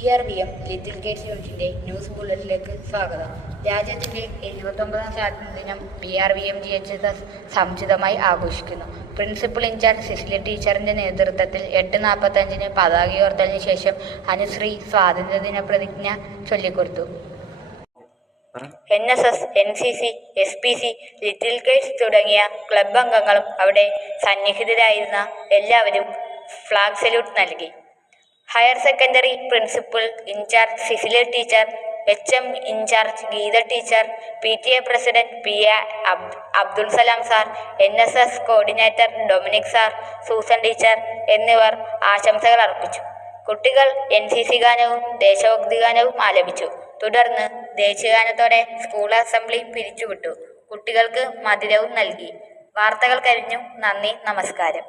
PRVM little Gates യൂണിറ്റിന്റെ news ബുള്ളറ്റിലേക്ക് സ്വാഗതം. രാജ്യത്തിന്റെ 79ാം സ്വാതന്ത്ര്യദിനം PRVMGHS സമുചിതമായി ആഘോഷിക്കുന്നു. പ്രിൻസിപ്പൽ ഇൻചാർജ് സിസിലി ടീച്ചറിന്റെ നേതൃത്വത്തിൽ 8:45 പതാകയോർത്തലിന് ശേഷം അനുശ്രീ സ്വാതന്ത്ര്യദിന പ്രതിജ്ഞ ചൊല്ലിക്കൊടുത്തു. NSS, NCC, SPC, little gates തുടങ്ങിയ ക്ലബ് അംഗങ്ങളും അവിടെ സന്നിഹിതരായിരുന്ന എല്ലാവരും ഫ്ലാഗ് സല്യൂട്ട് നൽകി. Higher secondary principal incharge Cecily teacher, HM incharge Geetha teacher, PTA president PA Abdul Salam sir, NSS coordinator Dominic sir, Susan teacher എന്നിവർ ആശംസകൾ അർപ്പിച്ചു. കുട്ടികൾ NCC ഗാനവും ദേശഭക്തി ഗാനവും ആലപിച്ചു. തുടർന്ന് ദേശീയഗാനത്തോടെ സ്കൂൾ അസംബ്ലി പിരിച്ചുവിട്ടു. കുട്ടികൾക്ക് മധുരവും നൽകി. വാർത്തകൾ കഴിഞ്ഞു. നന്ദി, നമസ്കാരം.